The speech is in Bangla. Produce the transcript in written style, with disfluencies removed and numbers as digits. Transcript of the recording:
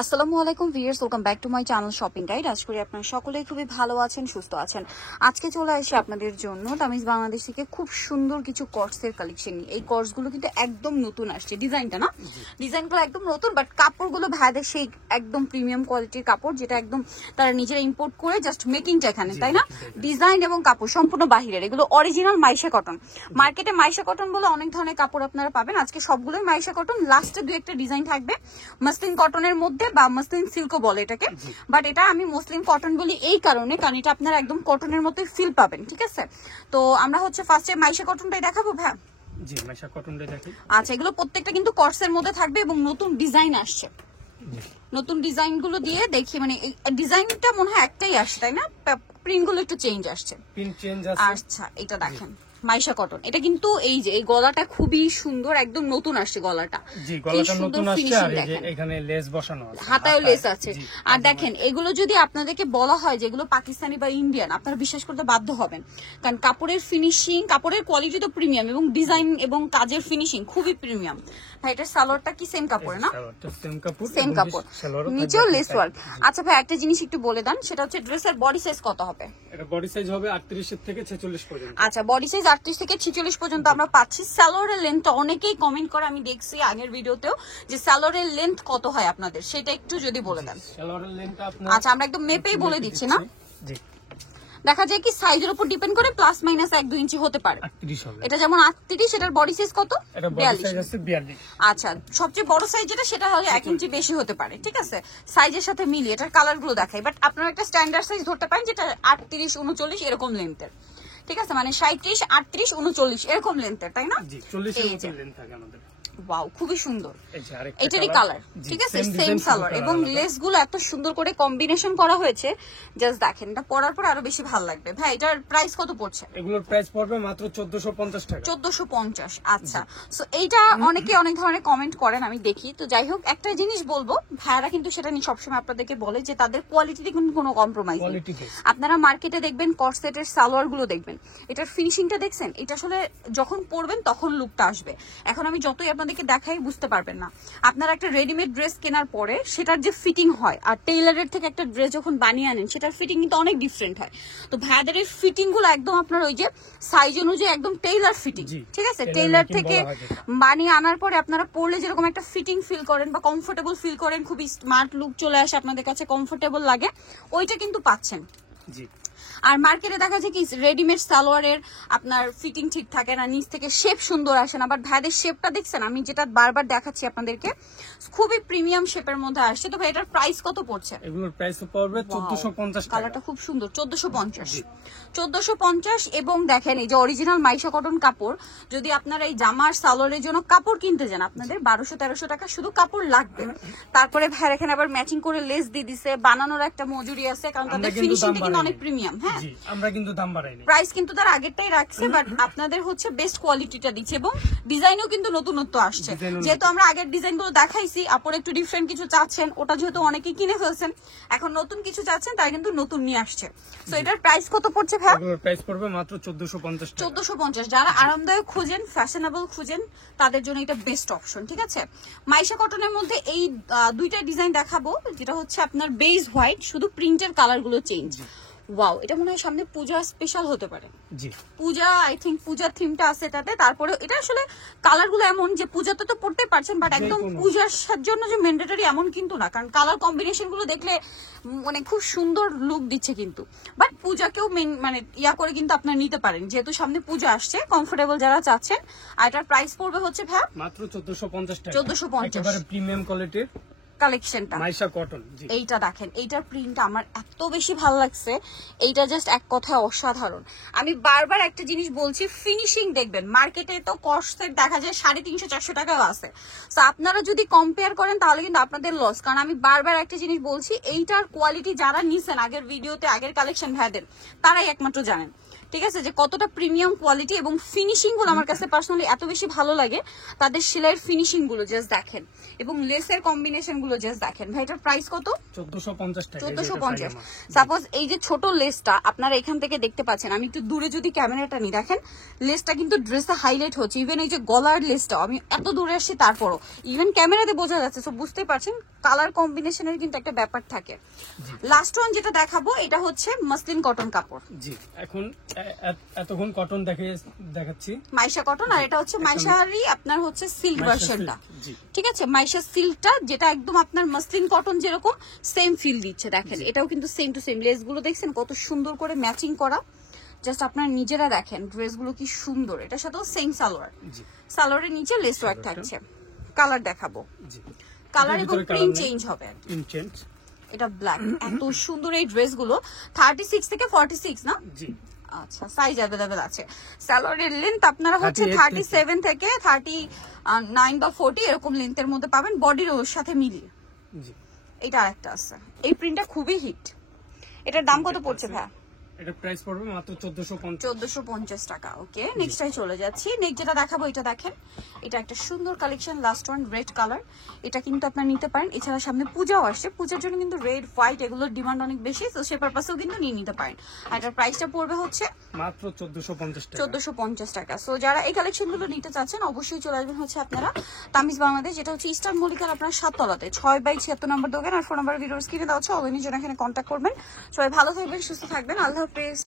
আসসালামু আলাইকুম viewers, welcome back to my channel shopping guide. আশা করি আপনারা সকলেই খুবই ভালো আছেন, সুস্থ আছেন। আজকে চলে আসি আপনাদের জন্য তামিজ বাংলাদেশ থেকে খুব সুন্দর কিছু কর্সের কালেকশন নিয়ে। এই কর্সগুলো কিন্তু একদম নতুন আসছে, ডিজাইনগুলো একদম নতুন, বাট কাপড়গুলো ভাইদের সেই একদম প্রিমিয়াম কোয়ালিটির কাপড়, যেটা একদম তারা নিজেরা ইম্পোর্ট করে জাস্ট মেকিংটা এখানে, তাই না? ডিজাইন এবং কাপড় সম্পূর্ণ বাহিরের, এগুলো অরিজিনাল মাইশা কটন। মার্কেটে মাইশা কটন বলে অনেক ধরনের কাপড় আপনারা পাবেন, আজকে সবগুলোই মাইশা কটন। লাস্টে দুই একটা ডিজাইন থাকবে মাসলিন কটনের মধ্যে বা মসলিন সিল্কও বলে এটাকে, বাট এটা আমি মসলিন কটন বলি এই কারণে, কারণ এটা আপনারা একদম কটনের মতোই ফিল পাবেন, ঠিক আছে? তো আমরা হচ্ছে ফার্স্টে মাইশা কটনটাই দেখাবো ভাই। জি, মাইশা কটনটাই দেখাই। আচ্ছা, এগুলো প্রত্যেকটা কিন্তু কর্সের মধ্যে থাকবে এবং নতুন ডিজাইন আসছে। নতুন ডিজাইন গুলো দিয়ে দেখি, মানে এই ডিজাইনটা মনে হয় একটাই আসছে, তাই না? প্রিন্ট গুলো একটু চেঞ্জ আসছে, প্রিন্ট চেঞ্জ আছে। আচ্ছা, এটা দেখেন মাইশা কটন। এটা কিন্তু এই যে এই গলাটা খুবই সুন্দর, একদম নতুন আসছে গলাটা। জি, গলাটা নতুন আসছে, আর এই যে এখানে লেস বসানো আছে, হাতায়ও লেস আছে। আর দেখেন, এগুলো যদি আপনাদেরকে বলা হয় যে এগুলো পাকিস্তানি বা ইন্ডিয়ান, আপনারা বিশ্বাস করতে বাধ্য হবেন, কারণ কাপড়ের ফিনিশিং, কাপড়ের কোয়ালিটি তো প্রিমিয়াম এবং ডিজাইন এবং কাজের ফিনিশিং খুবই প্রিমিয়াম। ভাই, এটার সালোয়ারটা কি সেম কাপড় না? সেম কাপড়, নিচেও লেস ওয়ার্ক। আচ্ছা ভাই, একটা জিনিস একটু বলে দেন, সেটা হচ্ছে ড্রেসের বডি সাইজ কত হবে? এটা বডি সাইজ হবে 38 থেকে 46 পর্যন্ত। আচ্ছা, বডি সাইজ 38 থেকে 46 পর্যন্ত আমরা পাচ্ছি। সালোয়ারের লেন্থ অনেকেই কমেন্ট করে, আমি দেখছি আগের ভিডিওতেও, যে সালোয়ারের লেন্থ কত হয় আপনাদের, সেটা একটু যদি বলে দেন। সালোয়ারের লেন্থটা আপনার, আচ্ছা, আমরা একদম মেপেই বলে দিচ্ছি না? জি, দেখা যায় কি সাইজের উপর ডিপেন্ড করে প্লাস মাইনাস 1-2 ইঞ্চি হতে পারে। 38 হবে। এটা যেমন 38, এটার বডি সাইজ কত? এটা বডি সাইজ আছে 42। আচ্ছা, সবচেয়ে বড় সাইজ যেটা, সেটা হলে 1 ইঞ্চি বেশি হতে পারে, ঠিক আছে? সাইজের সাথে মিলিয়ে এটার কালার গুলো দেখাই, বাট আপনারা একটা স্ট্যান্ডার্ড সাইজ ধরতে পারেন, যেটা 38, 39 এরকম লেন্থের, ঠিক আছে? মানে 37, 38, 39 এরকম লেন্থের, তাই না? জি, 40 এর মতো লেন্থ থাকে আমাদের। ওয়াও, খুবই সুন্দর। এটারই এটারই কালার, ঠিক আছে? সেম সালোয়ার এবং লেস গুলো এত সুন্দর করে কম্বিনেশন করা হয়েছে, জাস্ট দেখেন, এটা পরার পর আরো বেশি ভালো লাগবে। ভাই, এটার প্রাইস কত পড়ছে? এগুলোর প্রাইস পড়বে মাত্র 1450 টাকা। 1450। আচ্ছা, সো এইটা অনেকে অনেক ধরনের কমেন্ট করেন, আমি দেখি। তো যাই হোক, একটা জিনিস বলবো, ভাইয়ারা কিন্তু সেটা নিয়ে সবসময় আপনাদেরকে বলে যে তাদের কোয়ালিটিতে কিন্তু কোনো কম্প্রোমাইজ নেই। আপনারা মার্কেটে দেখবেন কর্সেটের সালোয়ার গুলো দেখবেন, এটার ফিনিশিংটা দেখছেন, এটা আসলে যখন পরবেন তখন লুকটা আসবে। এখন আমি যতই আপনাদেরকে দেখাই বুঝতে পারবেন না। আপনারা একটা রেডিমেড ড্রেস কেনার পরে সেটার যে ফিটিং হয়, আর টেইলারের থেকে একটা ড্রেস যখন বানিয়ে আনেন, সেটার ফিটিং কিন্তু অনেক ডিফারেন্ট হয়। তো ভাইয়াদের এই ফিটিং গুলো একদম আপনার ওই যে সাইজ অনুযায়ী একদম টেইলার ফিটিং, ঠিক আছে? টেইলার থেকে বানিয়ে আনার পরে আপনারা পরলে যেরকম একটা ফিটিং ফিল করেন বা কমফোর্টেবল ফিল করেন, খুবই স্মার্ট লুক চলে আসে, আপনাদের কাছে কমফোর্টেবল লাগে, ওইটা কিন্তু পাচ্ছেন। জি। আর মার্কেটে দেখা যায় কি রেডিমেড সালোয়ারের আপনার ফিটিং ঠিক থাকে না, নিচ থেকে শেপ সুন্দর আসে না, বাট ভাইদের শেপটা দেখছেন, আমি যেটা বারবার দেখাচ্ছি আপনাদেরকে, খুবই প্রিমিয়াম শেপের মধ্যে আসছে। তো ভাই, এটার প্রাইস কত পড়ছে? এগুলোর প্রাইস পড়বে 1450 টাকা। কালারটা খুব সুন্দর, 1450। এবং দেখেন, এই যে অরিজিনাল মাইশা কটন কাপড়, যদি আপনারা এই জামার সালোয়ারের জন্য কাপড় কিনতে যান, আপনাদের 1200-1300 টাকা শুধু কাপড় লাগবে। তারপরে ভাই এখানে আবার ম্যাচিং করে লেস দিয়ে দিছে, বানানোর একটা মজুরি আছে, কারণ তাদের ফিনিশিংটা কিন্তু অনেক প্রিমিয়াম। হ্যাঁ, আমরা কিন্তু দাম বাড়াইনি, প্রাইস কিন্তু তার আগেরটাই রাখছে, বাট আপনাদের হচ্ছে বেস্ট কোয়ালিটিটা দিচ্ছে এবং ডিজাইনও কিন্তু নতুনত্ব আসছে। যেহেতু আমরা আগের ডিজাইনগুলো দেখাইছি, আপনারা একটু ডিফারেন্ট কিছু চাচ্ছেন, ওটা যেহেতু অনেকে কিনে ফেলছেন, এখন নতুন কিছু চাচ্ছেন, তাই কিন্তু নতুন নিয়ে আসছে। তো এটার প্রাইস কত পড়ছে ভাই? এগুলোর প্রাইস পড়বে মাত্র 1450 টাকা। 1450। যারা আরামদায়ক খুঁজেন, ফ্যাশনেবল খুঁজেন, তাদের জন্য এটা বেস্ট অপশন, ঠিক আছে? মাইশা কটনের মধ্যে এই দুইটা ডিজাইন দেখাবো, যেটা হচ্ছে আপনার বেজ হোয়াইট, শুধু প্রিন্টের কালার গুলো চেঞ্জ। ওয়াও, এটা মনে হয় সামনে পূজা স্পেশাল হতে পারে। জি, পূজা, আই থিঙ্ক পূজার থিমটা আছে এটাতে। তারপরে এটা আসলে কালার গুলো এমন যে পূজাতে তো পড়তে পারছেন, বাট একদম পূজার জন্য যে ম্যান্ডেটরি এমন কিন্তু না, কারণ কালার কম্বিনেশন গুলো দেখলে মানে খুব সুন্দর লুক দিচ্ছে কিন্তু। বাট পূজাকেও মানে ইয়া করে কিন্তু আপনারা নিতে পারেন, যেহেতু সামনে পূজা আসছে, কমফোর্টেবল যারা চাচ্ছেন। আর এটার প্রাইস পড়বে হচ্ছে ভাই মাত্র 1450 টাকা। 1450, একেবারে প্রিমিয়াম কোয়ালিটির কালেকশনটা মাইশা কটন। এইটা দেখেন, এইটার প্রিন্টটা আমার এত বেশি ভালো লাগছে, এইটা জাস্ট এক কথায় অসাধারণ। আমি বারবার একটা জিনিস বলছি, ফিনিশিং দেখবেন। মার্কেটে তো কস্টের দেখা যায় 350-400 টাকাও আছে, তো আপনারা যদি কম্পেয়ার করেন তাহলে কিন্তু আপনাদের লস। কারণ আমি বারবার একটা জিনিস বলছি, এইটার কোয়ালিটি যারা নিছেন আগের ভিডিওতে, আগের কালেকশন ভাইদের, তারাই একমাত্র জানেন। ঠিক আছে, যে কতটা প্রিমিয়াম কোয়ালিটি এবং ফিনিশিং গুলো আমার কাছে পার্সোনালি এত বেশি ভালো লাগে। তাদের সেলাইয়ের ফিনিশিং গুলো জাস্ট দেখেন এবং লেসের কম্বিনেশন গুলো জাস্ট দেখেন। ভাই এটার প্রাইস কত? 1450 টাকা। 1450। সাপোজ এই যে ছোট লেসটা আপনারা এখান থেকে দেখতে পাচ্ছেন, আমি একটু দূরে যদি ক্যামেরাটা নিই, দেখেন লেসটা কিন্তু ড্রেসে হাইলাইট হচ্ছে। ইভেন এই যে গলার লেসটা আমি এত দূরে আসছি তারপরও ইভেন ক্যামেরাতে বোঝা যাচ্ছে। সো বুঝতেই পারছেন কালার কম্বিনেশনের কিন্তু একটা ব্যাপার থাকে। লাস্ট ওয়ান যেটা দেখাবো এটা হচ্ছে মাসলিন কটন কাপড়। জি, এখন এতক্ষণ কটন দেখাচ্ছি মাইশা কটন, আর এটা হচ্ছে মাইশারই আপনার হচ্ছে সিল্ক ভার্সনটা। জি, ঠিক আছে, মাইশা সিল্কটা যেটা একদম আপনার মাসলিন কটন যেরকম সেম ফিল দিচ্ছে। দেখেন এটাও কিন্তু সেম টু সেম। লেস গুলো দেখছেন কত সুন্দর করে ম্যাচিং করা। জাস্ট আপনারা নিজেরা দেখেন ড্রেস গুলো কি সুন্দর। এটার সাথেও সেম সালোয়ার, সালোয়ারের নিচে লেস ওয়ার্ক থাকছে। কালার দেখাবো, কালার এবং প্রিন্ট চেঞ্জ হবে। এটা ব্ল্যাক, এত সুন্দর এই ড্রেস গুলো। 36 থেকে 46 না? জি, আচ্ছা, সাইজ अवेलेबल আছে। সালোয়ারের লেন্থ আপনারা হচ্ছে 37 থেকে 39 বা 40 এরকম লেন্থের মধ্যে পাবেন, বডির ওর সাথে মিলিয়ে। জি, এটা আরেকটা আছে, এই প্রিন্টটা খুবই হিট। এটার দাম কত পড়ছে ভাই? এটা প্রাইস পড়বে মাত্র 1450 টাকা। ওকে, নেক্সটটাই চলে যাচ্ছি। নেক্সট যেটা দেখাবো এটা দেখেন, এটা একটা সুন্দর collection, last one red colour. এটা কিন্তু আপনারা নিতে পারেন। এছাড়া সামনে পূজাও আসছে, পূজার জন্য কিন্তু রেড হোয়াইট এগুলোর ডিমান্ড অনেক বেশি, তো সে পারপাসেও কিন্তু নিয়ে নিতে পারেন। আর এটার প্রাইসটা পড়বে হচ্ছে মাত্র 1450 টাকা। 1450 টাকা। সো যারা এই কালেকশন গুলো নিতে চাচ্ছেন অবশ্যই চলে আসবেন হচ্ছে আপনারা তামিজ বাংলাদেশ, যেটা হচ্ছে ইস্টার্ন মল্লিকার আপনার 7 তলাতে 6/76 নম্বর দোকান। আর ফোন নাম্বার ভিডিওর স্ক্রিনে দেওয়া হচ্ছে, অনলাইনে জন্য এখানে কন্ট্যাক্ট করবেন। সবাই ভালো থাকবেন, সুস্থ থাকবেন, আল্লাহ হাফেজ।